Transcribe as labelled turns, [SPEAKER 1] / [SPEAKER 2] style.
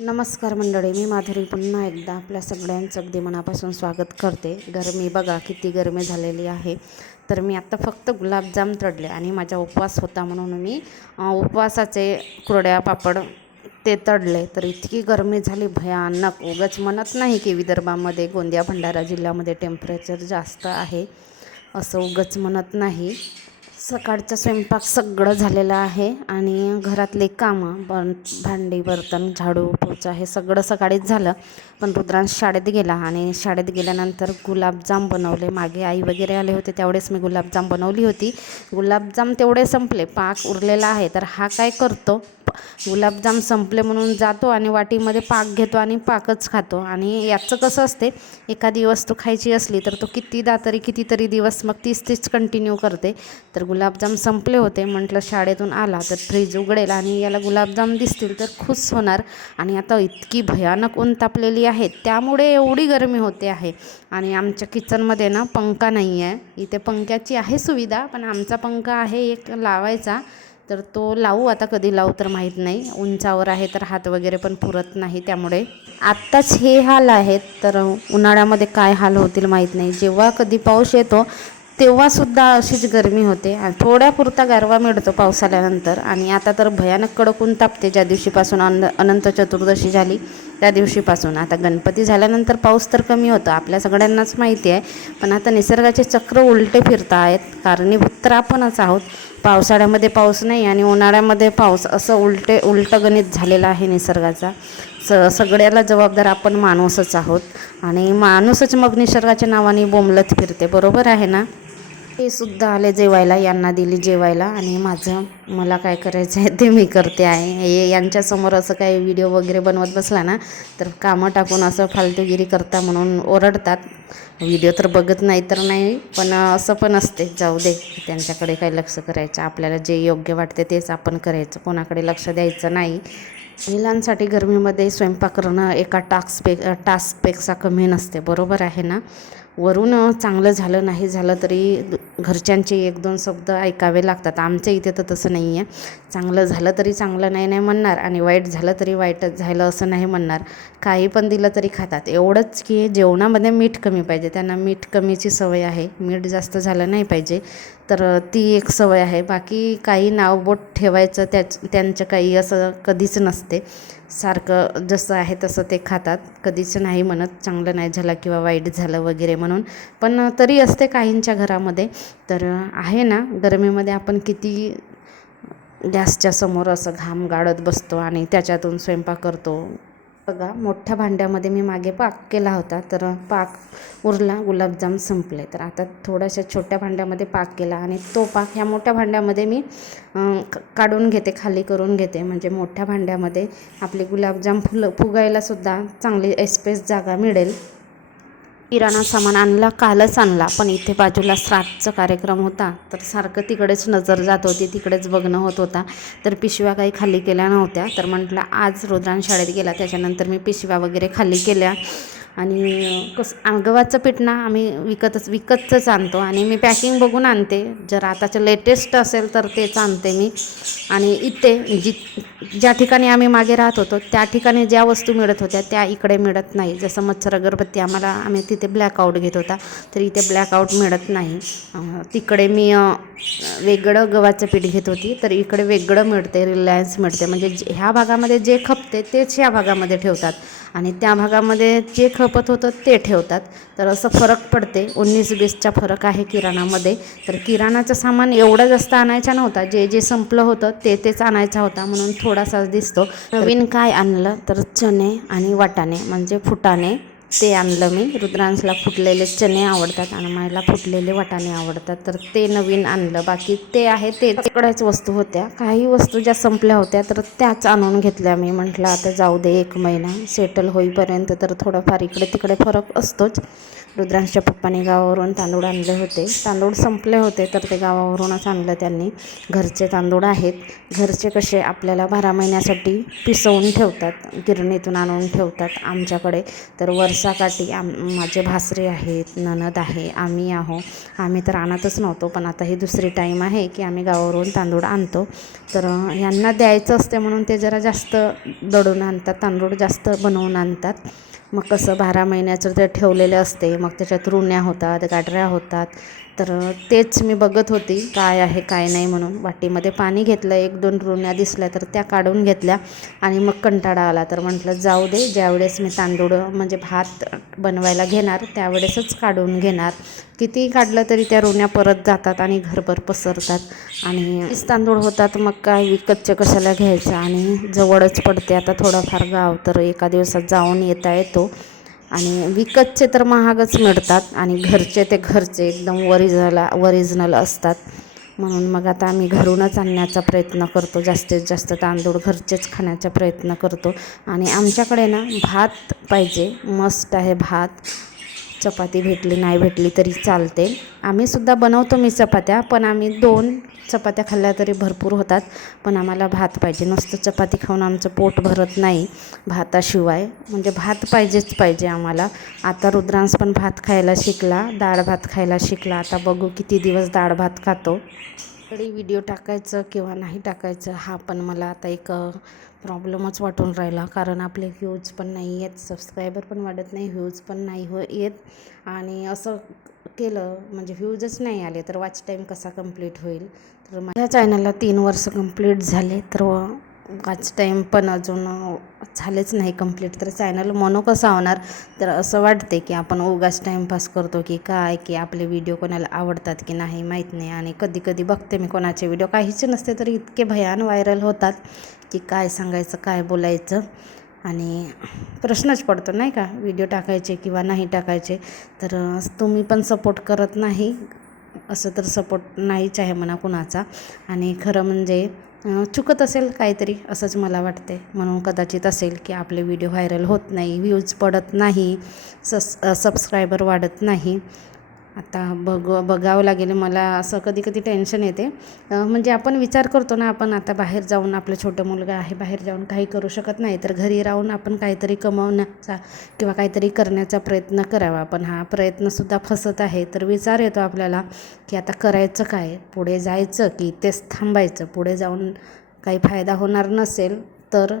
[SPEAKER 1] नमस्कार मंडळी मी माधुरी पुन्हा एकदा आपल्या सगळ्यांचं अगदी मनापासून स्वागत करते. गरमी बघा किती गरमी झालेली आहे. तर मी आत्ता फक्त गुलाबजाम तडले आणि माझा उपवास होता म्हणून मी उपवासाचे कुरड्या पापड ते तडले. तर इतकी गरमी झाली भयानक. उगाच म्हणत नाही की विदर्भामध्ये गोंदिया भंडारा जिल्ह्यामध्ये टेम्परेचर जास्त आहे. असं उगच म्हणत नाही. सकाळचा स्वयंपाक सगळं झालेला आहे आणि घरातले कामं बन भांडी बर्तन झाडू पोचा हे सगळं सकाळीच झालं. पण रुद्रांश शाळेत गेला आणि शाळेत गेल्यानंतर गुलाबजाम बनवले. मागे आई वगैरे आले होते त्यावेळेस मी गुलाबजाम बनवली होती. गुलाबजाम तेवढे संपले. पाक उरलेला आहे. तर हा काय करतो? गुलाबजाम संपले म्हणून जातो आणि वाटीमध्ये पाक घेतो आणि पाकच खातो. आणि याचं कसं असते एखादी वस्तू खायची असली तर तो कितीदा तरी कितीतरी दिवस मग तीच तीच कंटिन्यू करते. तर गुलाबजाम संपले होते म्हटलं शाळेतून आला तर फ्रीज उघडेल आणि याला गुलाबजाम दिसतील तर खुश होणार. आणि आता इतकी भयानक ऊन तापलेली आहे त्यामुळे एवढी गरमी होते आहे. आणि आमच्या किचनमध्ये ना पंखा नाही आहे इथे पंख्याची आहे सुविधा पण आमचा पंखा आहे एक लावायचा. तर तो लावू आता कधी लावू तर माहीत नाही. उंचावर आहे तर हात वगैरे पण पुरत नाही त्यामुळे. आत्ताच हे हाल आहेत तर उन्हाळ्यामध्ये काय हाल होतील माहीत नाही. जेव्हा कधी पाऊस येतो तेव्हासुद्धा अशीच गरमी होते. आणि थोड्यापुरता गारवा मिळतो पाऊस आल्यानंतर आणि आता तर भयानक कडकून तापते. ज्या दिवशीपासून अन अनंत चतुर्दशी झाली त्या दिवशीपासून. आता गणपती झाल्यानंतर पाऊस तर कमी होतं. आपल्या सगळ्यांनाच माहिती आहे. पण आता निसर्गाचे चक्र उलटे फिरत आहेत कारणीभूत तर आपणच आहोत. पावसाळ्यामध्ये पाऊस नाही आणि उन्हाळ्यामध्ये पाऊस असं उलटे उलटं गणित झालेलं आहे निसर्गाचा. स सगळ्याला जबाबदार आपण माणूसच आहोत. आणि माणूसच मग निसर्गाच्या नावाने बोंबलत फिरते. बरोबर आहे ना? हे सुद्धा आले जेवायला यांना दिली जेवायला आणि माझं मला काय करायचं आहे ते मी करते आहे. हे यांच्यासमोर असं काही व्हिडिओ वगैरे बनवत बसला ना तर कामं टाकून असं फालतूगिरी करता म्हणून ओरडतात. व्हिडिओ तर बघत नाही तर नाही पण असं पण असते. जाऊ दे त्यांच्याकडे काही लक्ष करायचं आपल्याला जे योग्य वाटते तेच आपण करायचं. कोणाकडे लक्ष द्यायचं नाही. महिलांसाठी गरमीमध्ये स्वयंपाक करणं एका टास्कपे टास्कपेक्षा कमी नसते. बरोबर आहे ना? वरून चांगलं झालं नाही झालं तरी घरच्यांचे एक दोन शब्द ऐकावे लागतात. आमच्या इथे तर तसं नाही आहे चांगलं झालं तरी चांगलं नाही नाही म्हणणार आणि वाईट झालं तरी वाईटच झालं असं नाही म्हणणार. काही पण दिलं तरी खातात. एवढंच की जेवणामध्ये मीठ कमी पाहिजे. त्यांना मीठ कमीची सवय आहे. मीठ जास्त झालं नाही पाहिजे. तर ती एक सवय आहे. बाकी काही नावबोट ठेवायचं त्याच त्यांचं काही असं कधीच नसते. सारखं जसं आहे तसं ते खातात. कधीच नाही म्हणत चांगलं नाही झालं किंवा वाईट झालं वगैरे म्हणून. पण तरी असते काहींच्या घरामध्ये. तर आहे ना गरमीमध्ये आपण किती गॅसच्या समोर असं घाम गाळत बसतो आणि त्याच्यातून स्वयंपाक करतो. बघा मोठ्या भांड्यामध्ये मी मागे पाक केला होता तर पाक उरला गुलाबजाम संपले. तर आता थोड्याशा छोट्या भांड्यामध्ये पाक केला आणि तो पाक ह्या मोठ्या भांड्यामध्ये मी काढून घेते खाली करून घेते. म्हणजे मोठ्या भांड्यामध्ये आपले गुलाबजाम फुलं फुगायलासुद्धा चांगली एस्पेस जागा मिळेल. किराणा सामान आणला कालच आणला. पण इथे बाजूला श्राद्धचा कार्यक्रम होता. तर सारखं तिकडेच नजर जात होती तिकडेच बघणं होत होता. तर पिशव्या काही खाली केल्या नव्हत्या. तर म्हटलं आज रुद्रान शाळेत गेला. त्याच्यानंतर मी पिशव्या वगैरे खाली केल्या. आणि कसं गव्हाचं पीठ ना आम्ही विकतच विकतच आणतो आणि मी पॅकिंग बघून आणते. जर आताचं लेटेस्ट असेल तर तेच आणते मी. आणि इथे जी ज्या ठिकाणी आम्ही मागे राहत होतो त्या ठिकाणी ज्या वस्तू मिळत होत्या त्या इकडे मिळत नाही. जसं मच्छर अगरबत्ती आम्हाला आम्ही तिथे ब्लॅकआउट घेत होता तर इथे ब्लॅकआउट मिळत नाही. तिकडे मी वेगळं गव्हाचं पीठ घेत होती तर इकडे वेगळं मिळते रिलायन्स मिळते. म्हणजे जे- ह्या भागामध्ये जे खपते तेच ह्या भागामध्ये ठेवतात. आणि त्या भागामध्ये जे खपत होतं ते ठेवतात. तर असं फरक पडते. उन्नीस बीसचा फरक आहे किराणामध्ये. तर किराणाचं सामान एवढं जास्त आणायचा नव्हता. जे जे संपलं होतं ते तेच आणायचा होता म्हणून थोडासाच दिसतो. नवीन काय आणलं? तर चणे आणि वाटाणे म्हणजे फुटाणे. ते आणलं मी. रुद्रांशला फुटलेले चणे आवडतात आणि मला फुटलेले वाटाणे आवडतात. तर ते नवीन आणलं. बाकी ते आहे ते तिकडेच वस्तू होत्या. काही वस्तू ज्या संपल्या होत्या तर त्याच आणून घेतल्या मी. म्हटलं आता जाऊ दे एक महिना. सेटल होईपर्यंत तर थोडंफार इकडे तिकडे फरक असतोच. रुद्रांशच्या पप्पाने गावावरून तांदूळ आणले होते. तांदूळ संपले होते तर ते गावावरूनच आणलं त्यांनी. घरचे तांदूळ आहेत. घरचे कसे आपल्याला बारा महिन्यासाठी पिसवून ठेवतात गिरणीतून आणून ठेवतात आमच्याकडे. तर वर्ष कळसाकाठी आम माझे भासरे आहेत ननद आहे आम्ही आहो. आम्ही तर आणतच नव्हतो पण आता ही दुसरी टाईम आहे की आम्ही गावावरून तांदूळ आणतो. तर यांना द्यायचं असते म्हणून ते जरा जास्त दडून आणतात तांदूळ जास्त बनवून आणतात. मग कसं बारा महिन्याचं ते ठेवलेले असते मग त्याच्यात रुण्या होतात गाडऱ्या होतात. तर तेच मी बघत होती काय आहे काय नाही म्हणून. वाटीमध्ये पाणी घेतलं एक दोन रुण्या दिसल्या तर त्या काढून घेतल्या आणि मग कंटाळा आला. तर म्हटलं जाऊ दे ज्यावेळेस मी तांदूळ म्हणजे भात बनवायला घेणार त्यावेळेसच काढून घेणार. कितीही काढलं तरी त्या रुण्या परत जातात आणि घरभर पसरतात. आणि तांदूळ होतात मग काय विकतचे कशाला घ्यायचं? आणि जवळच पडते. आता थोडाफार गाव तर एका दिवसात जाऊन येता येतो. आणि विकतचे तर महागच मिळतात आणि घरचे ते घरचे एकदम वरिजनल ओरिजिनल असतात. म्हणून मग आता आम्ही घरूनच आणण्याचा प्रयत्न करतो जास्तीत जास्त तांदूळ घरचेच खाण्याचा प्रयत्न करतो. आणि आमच्याकडे ना भात पाहिजे मस्त आहे भात. चपाती भेटली नाही भेटली तरी चालते. आम्हीसुद्धा बनवतो मी चपात्या पण आम्ही दोन चपात्या खाल्ल्या तरी भरपूर होतात. पण आम्हाला भात पाहिजे. नुसतं चपाती खाऊन आमचं पोट भरत नाही भाताशिवाय. म्हणजे भात पाहिजेच पाहिजे आम्हाला. आता रुद्रांश पण भात खायला शिकला डाळ भात खायला शिकला. आता बघू किती दिवस डाळ भात खातो. तरी व्हिडिओ टाकायचं किंवा नाही टाकायचं हा पण मला आता एक प्रॉब्लेमच वाटून राहिला. कारण आपले व्ह्यूज पण नाही येत सबस्क्रायबर पण वाढत नाही व्ह्यूज पण नाही हो येत. आणि असं केलं म्हणजे व्ह्यूजच नाही आले तर वॉच टाईम कसा कंप्लीट होईल? तर माझ्या चॅनलला तीन वर्ष कंप्लीट झाले तर वॉच टाईम पण अजून झालेच नाही कंप्लीट तर चॅनल मोनो कसा होणार? तर असं वाटते की आपण उगाच टाईमपास करतो की काय की आपले व्हिडिओ कोणाला आवडतात की नाही माहीत नाही. आणि कधी कधी बघते मी कोणाचे व्हिडिओ काहीच नसते तर इतके भयान व्हायरल होतात की काय सांगायचं काय बोलायचं. आणि प्रश्नच पडतो नाही का? व्हिडिओ टाकायचे किंवा नाही टाकायचे. तर तुम्ही पण सपोर्ट करत नाही. असं तर सपोर्ट नाहीच आहे म्हणा कुणाचा. आणि खरं म्हणजे चुकत असेल काहीतरी असंच मला वाटते म्हणून कदाचित असेल की आपले व्हिडिओ व्हायरल होत नाही व्ह्यूज पडत नाही सस सबस्क्रायबर वाढत नाही. आता बघ बघावं लागेल. मला असं कधी कधी टेन्शन येते म्हणजे आपण विचार करतो ना आपण आता बाहेर जाऊन आपलं छोटं मुलगा आहे बाहेर जाऊन काही करू शकत नाही तर घरी राहून आपण काहीतरी कमवण्याचा किंवा काहीतरी करण्याचा प्रयत्न करावा. पण हा प्रयत्नसुद्धा फसत आहे. तर विचार येतो आपल्याला की आता करायचं काय? पुढे जायचं की तेच थांबायचं? पुढे जाऊन काही फायदा होणार नसेल तर